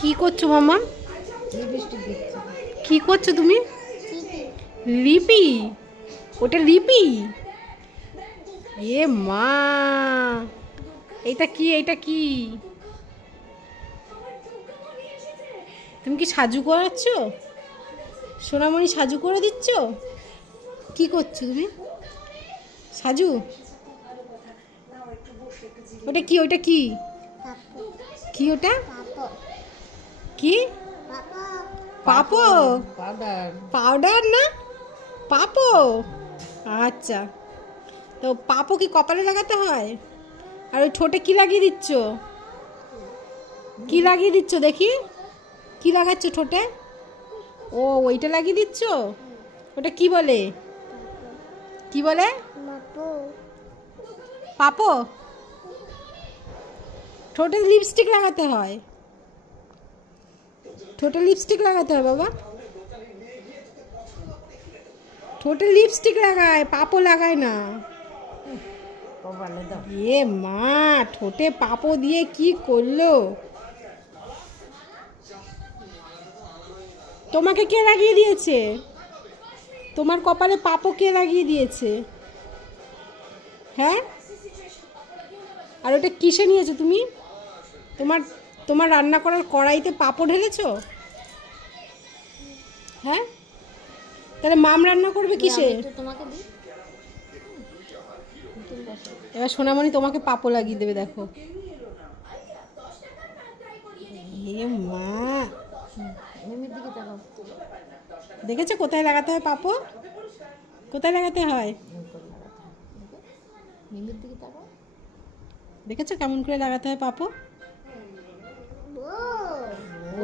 কি করছো মামা? কি করছো তুমি? লিপি? ওটা লিপি? এ মা, এটা কি? এটা কি? তুমি কি সাজু করাচ্ছ? সোনামণি সাজু করে দিচ্ছ? কি করছো তুমি? সাজু? ওটা কি? ওটা কি? কি ওটা? কি? পাপো? পাউডার না, পাপো। আচ্ছা, তো পাপো কি কপালে লাগাতে হয়? আর ওই ঠোঁটে কি লাগিয়ে দিচ্ছ? কি লাগিয়ে দিচ্ছ দেখি? কি লাগাচ্ছ ঠোঁটে? ও, ওইটা লাগিয়ে দিচ্ছ? ওটা কি বলে? কি বলে? পাপো? ঠোঁটে লিপস্টিক লাগাতে হয়। ঠোঁটে লিপস্টিক লাগাতে হয় বাবা। ঠোঁটে লিপস্টিক লাগায়, পাপো লাগায় না। এ মা, ঠোঁটে পাপো দিয়ে কি করলো? তোমাকে কে লাগিয়ে দিয়েছে? তোমার কপালে পাপো কে লাগিয়ে দিয়েছে? হ্যাঁ? আর ওটা কিসে নিয়েছো তুমি? তোমার তোমার রান্না করার কড়াইতে পাপো ঢেলেছো? হ্যাঁ, তাহলে মাম রান্না করবে কিসে? এবার সোনামণি তোমাকে পাপো লাগিয়ে দেবে, দেখো। এ মা, দেখেছো কোথায় লাগাতে হয় পাপো? কোথায় লাগাতে হয়? দেখেছো কেমন করে লাগাতে হয় পাপো?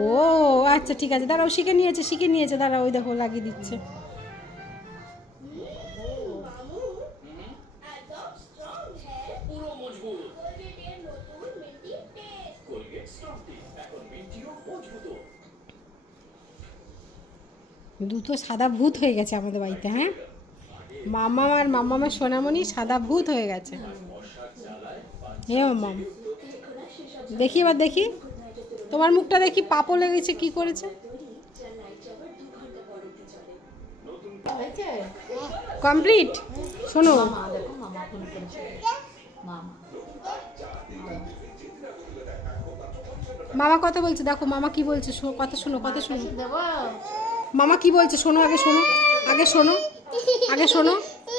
ও আচ্ছা, ঠিক আছে, দাঁড়াও, শিখে নিয়েছে, দাঁড়াও, ওই দেখো লাগিয়ে দিচ্ছে। দুটো সাদা ভূত হয়ে গেছে আমাদের বাড়িতে। হ্যাঁ, মাম্মার সোনামণি সাদা ভূত হয়ে গেছে। হে মাম, দেখি এবার, দেখি তোমার মুখটা, দেখি পাপো লেগেছে কি করেছে। কমপ্লিট। শোনো, মামা কথা বলছে, দেখো মামা কি বলছে, কথা শোনো, মামা কি বলছে শোনো, আগে শোনো, আগে শোনো।